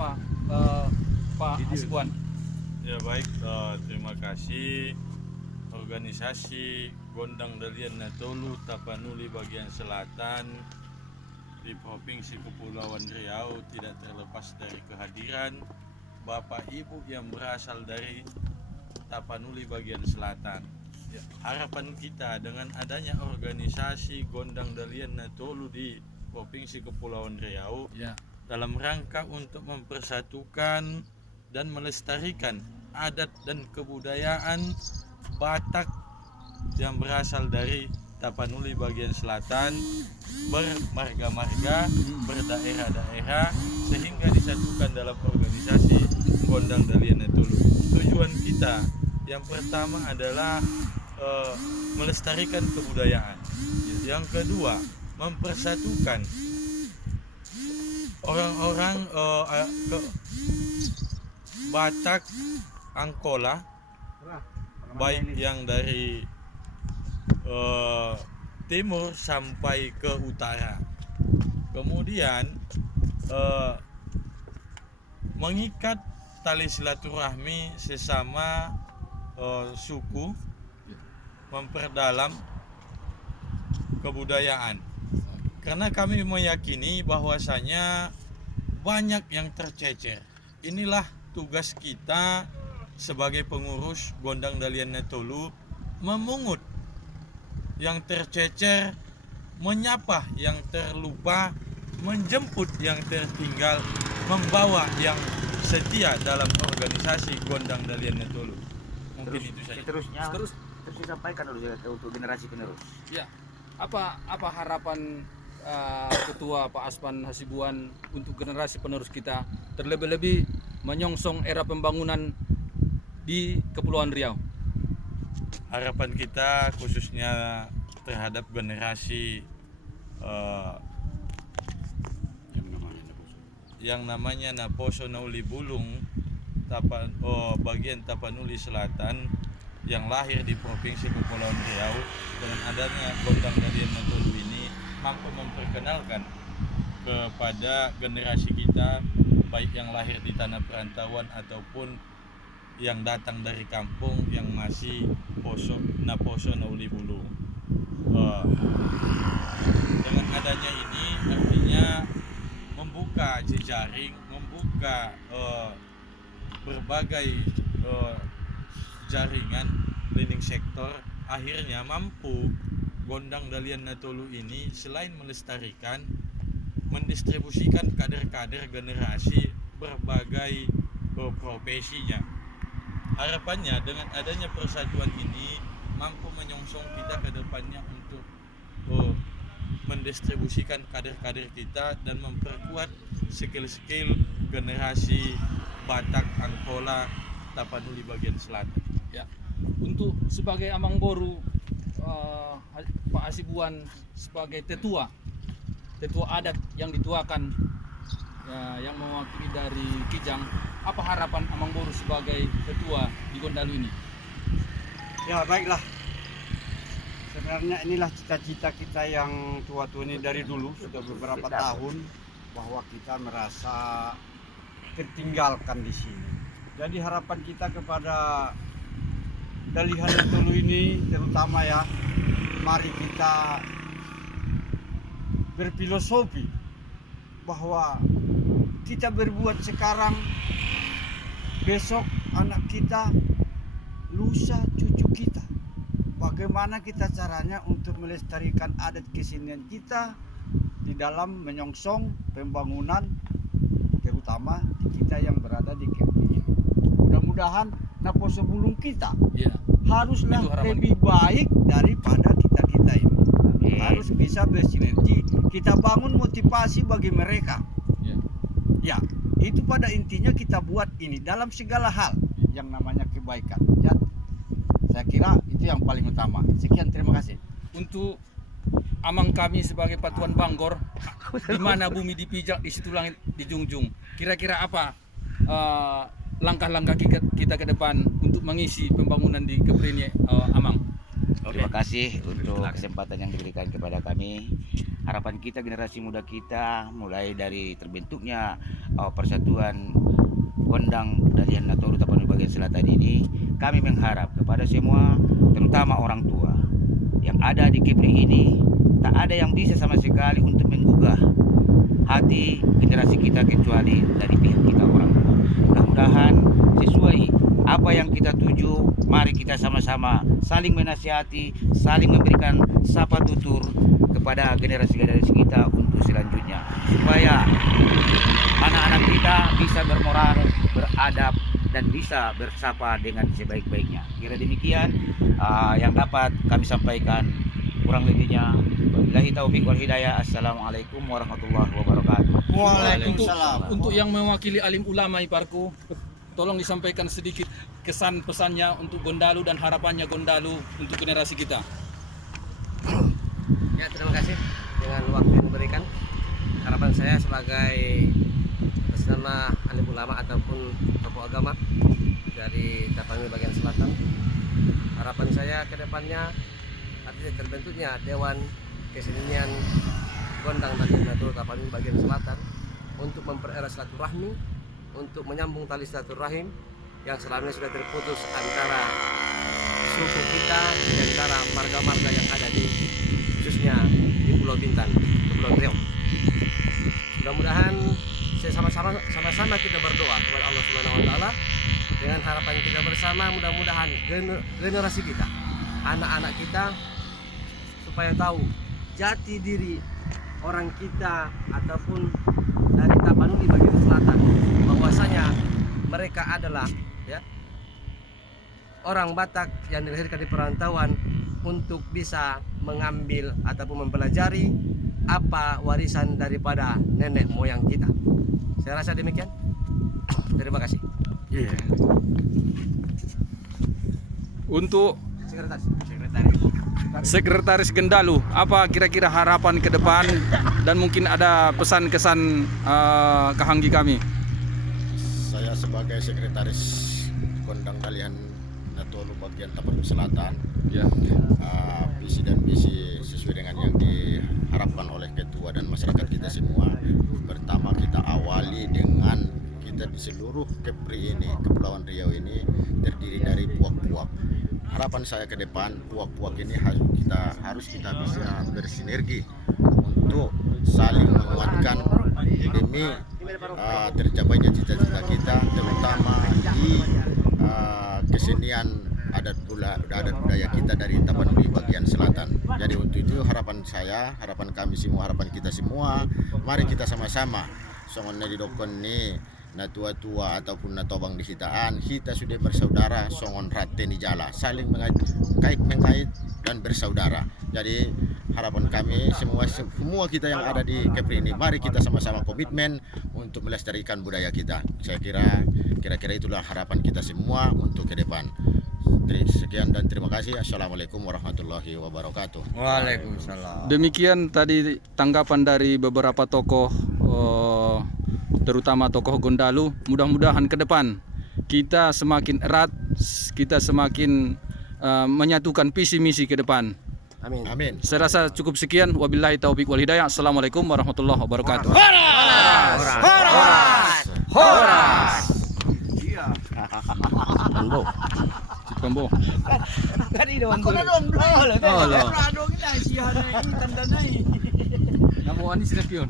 apa Pak Hasbuan? Ya baik, terima kasih. Organisasi Gondang Dalian Natolu Tapanuli bagian selatan di Provinsi Kepulauan Riau tidak terlepas dari kehadiran Bapak Ibu yang berasal dari Tapanuli bagian selatan. Harapan kita dengan adanya organisasi Gondang Dalian Natolu di Provinsi Kepulauan Riau dalam rangka untuk mempersatukan dan melestarikan adat dan kebudayaan Batak yang berasal dari Tapanuli bagian selatan, bermarga-marga, berdaerah-daerah, sehingga disatukan dalam organisasi Gondang Dalian Natolu. Tujuan kita yang pertama adalah melestarikan kebudayaan. Yang kedua, mempersatukan orang-orang Batak Angkola, baik yang dari timur sampai ke utara. Kemudian mengikat tali silaturahmi sesama suku, memperdalam kebudayaan. Karena kami meyakini bahwasanya banyak yang tercecer. Inilah tugas kita sebagai pengurus Gondang Dalian Natolu, memungut yang tercecer, menyapa yang terlupa, menjemput yang tertinggal, membawa yang setia dalam organisasi Gondang Dalian Natolu. Mungkin itu saja. Terus disampaikan dulu untuk generasi penerus. Ya, apa harapan Ketua Pak Asman Hasibuan untuk generasi penerus kita, terlebih-lebih menyongsong era pembangunan di Kepulauan Riau? Harapan kita khususnya terhadap generasi yang namanya Naposo Nauli Bulung bagian Tapanuli Selatan yang lahir di Provinsi Kepulauan Riau, dengan adanya Gondang Dalian Natolu ini mampu memperkenalkan kepada generasi kita, baik yang lahir di tanah perantauan ataupun yang datang dari kampung yang masih Naposo Nauli Bulung. Dengan adanya ini artinya membuka jejaring, membuka berbagai jaringan leading sektor, akhirnya mampu Gondang Dalian Natolu ini selain melestarikan, mendistribusikan kader-kader generasi berbagai profesinya. Harapannya dengan adanya persatuan ini mampu menyongsong kita ke depannya untuk mendistribusikan kader-kader kita dan memperkuat skill-skill generasi Batak Angkola Tapanuli bagian selatan. Ya, untuk sebagai Amang Boru, Pak Hasibuan sebagai tetua adat yang dituakan, yang mewakili dari Kijang, apa harapan Amang Boru sebagai ketua di Gondalu ini? Ya baiklah, sebenarnya inilah cita-cita kita yang tua-tua ini dari dulu, sudah beberapa tahun, bahwa kita merasa tertinggalkan di sini. Jadi harapan kita kepada Dalian Natolu ini terutama ya, mari kita berfilosofi bahwa kita berbuat sekarang, besok anak kita, lusa cucu kita. Bagaimana kita caranya untuk melestarikan adat kesenian kita di dalam menyongsong pembangunan, terutama kita yang berada di KP ini. Mudah-mudahan Naposo Bulung kita haruslah lebih baik daripada kita ini. Harus bisa bersinergi, kita bangun motivasi bagi mereka. Ya, itu pada intinya kita buat ini dalam segala hal yang namanya kebaikan. Ya, saya kira itu yang paling utama. Sekian, terima kasih. Untuk Amang kami sebagai Patuan Banggor, di mana bumi dipijak, di situ langit dijunjung. Kira-kira apa langkah-langkah kita ke depan untuk mengisi pembangunan di Kepri ini, Amang? Terima kasih untuk kesempatan yang diberikan kepada kami. harapan kita generasi muda kita mulai dari terbentuknya Persatuan Gondang Dalian Natoru Tapanuli bagian selatan ini, kami mengharap kepada semua, terutama orang tua yang ada di Kepri ini, tak ada yang bisa sama sekali untuk menggugah hati generasi kita kecuali dari pihak kita orang tua. Mudah-mudahan sesuai apa yang kita tuju, mari kita sama-sama saling menasihati, saling memberikan sapa tutur kepada generasi-generasi kita untuk selanjutnya, supaya anak-anak kita bisa bermoral, beradab, dan bisa bersapa dengan sebaik-baiknya. Kira demikian yang dapat kami sampaikan. Kurang lebihnya, wabillahi taufiq wal hidayah. Assalamualaikum warahmatullahi wabarakatuh. Waalaikumsalam. Untuk yang mewakili alim ulama Iparku, tolong disampaikan sedikit kesan pesannya untuk Gondalu dan harapannya Gondalu untuk generasi kita. Ya, terima kasih dengan waktu yang diberikan. Harapan saya sebagai atas nama alim ulama ataupun tokoh agama dari Tapanuli bagian selatan, harapan saya ke depannya artinya terbentuknya Dewan Kesenian Gondang Dalian Natoru Tapanuli bagian selatan untuk mempererat silaturahmi, untuk menyambung tali silaturahim yang selama ini sudah terputus antara suku kita dan antara marga-marga yang ada di khususnya di Pulau Bintan, Kepulauan Riau. Mudah-mudahan sama-sama kita berdoa kepada Allah Subhanahu wa taala dengan harapan kita bersama, mudah-mudahan generasi kita, anak-anak kita supaya tahu jati diri orang kita ataupun dari Tapanuli bagian selatan, bahwasanya mereka adalah orang Batak yang dilahirkan di perantauan untuk bisa mengambil ataupun mempelajari apa warisan daripada nenek moyang kita. Saya rasa demikian. Terima kasih. Untuk Sekretaris. Sekretaris Gondalu, apa kira-kira harapan ke depan dan mungkin ada pesan-kesan kahanggi kami? Saya sebagai sekretaris Gondang Dalian Natoru bagian Tapanuli Selatan, Ya. visi dan misi sesuai dengan yang diharapkan oleh ketua dan masyarakat kita semua. Pertama, kita awali dengan kita di seluruh Kepri ini, Kepulauan Riau ini terdiri dari puak-puak. Harapan saya ke depan, puak-puak ini harus kita bisa bersinergi untuk saling menguatkan demi tercapainya cita-cita kita, terutama di kesenian adat budaya kita dari Tapanuli bagian selatan. Jadi untuk itu harapan saya, harapan kami semua, harapan kita semua, mari kita sama-sama songon di dokon ni na tua-tua ataupun na tobang di sitaan, kita sudah bersaudara songon rate ni jala, saling mengkait dan bersaudara. Jadi harapan kami semua kita yang ada di Kepri ini, mari kita sama-sama komitmen untuk melestarikan budaya kita. Saya kira-kira itulah harapan kita semua untuk ke depan. Sekian dan terima kasih. Assalamualaikum warahmatullahi wabarakatuh. Waalaikumsalam. Demikian tadi tanggapan dari beberapa tokoh, terutama tokoh Gondalu. Mudah-mudahan ke depan kita semakin erat, kita semakin menyatukan visi misi ke depan. Amin. Amin. Saya rasa cukup sekian. Wabillahi taufiq wal hidayah. Assalamualaikum warahmatullahi wabarakatuh. Horas. Iya. Kombo. Ako na doon, bro. Oh, lo. Ano, ginasiyahan na, tanda na eh. Namuha ni sila piyon.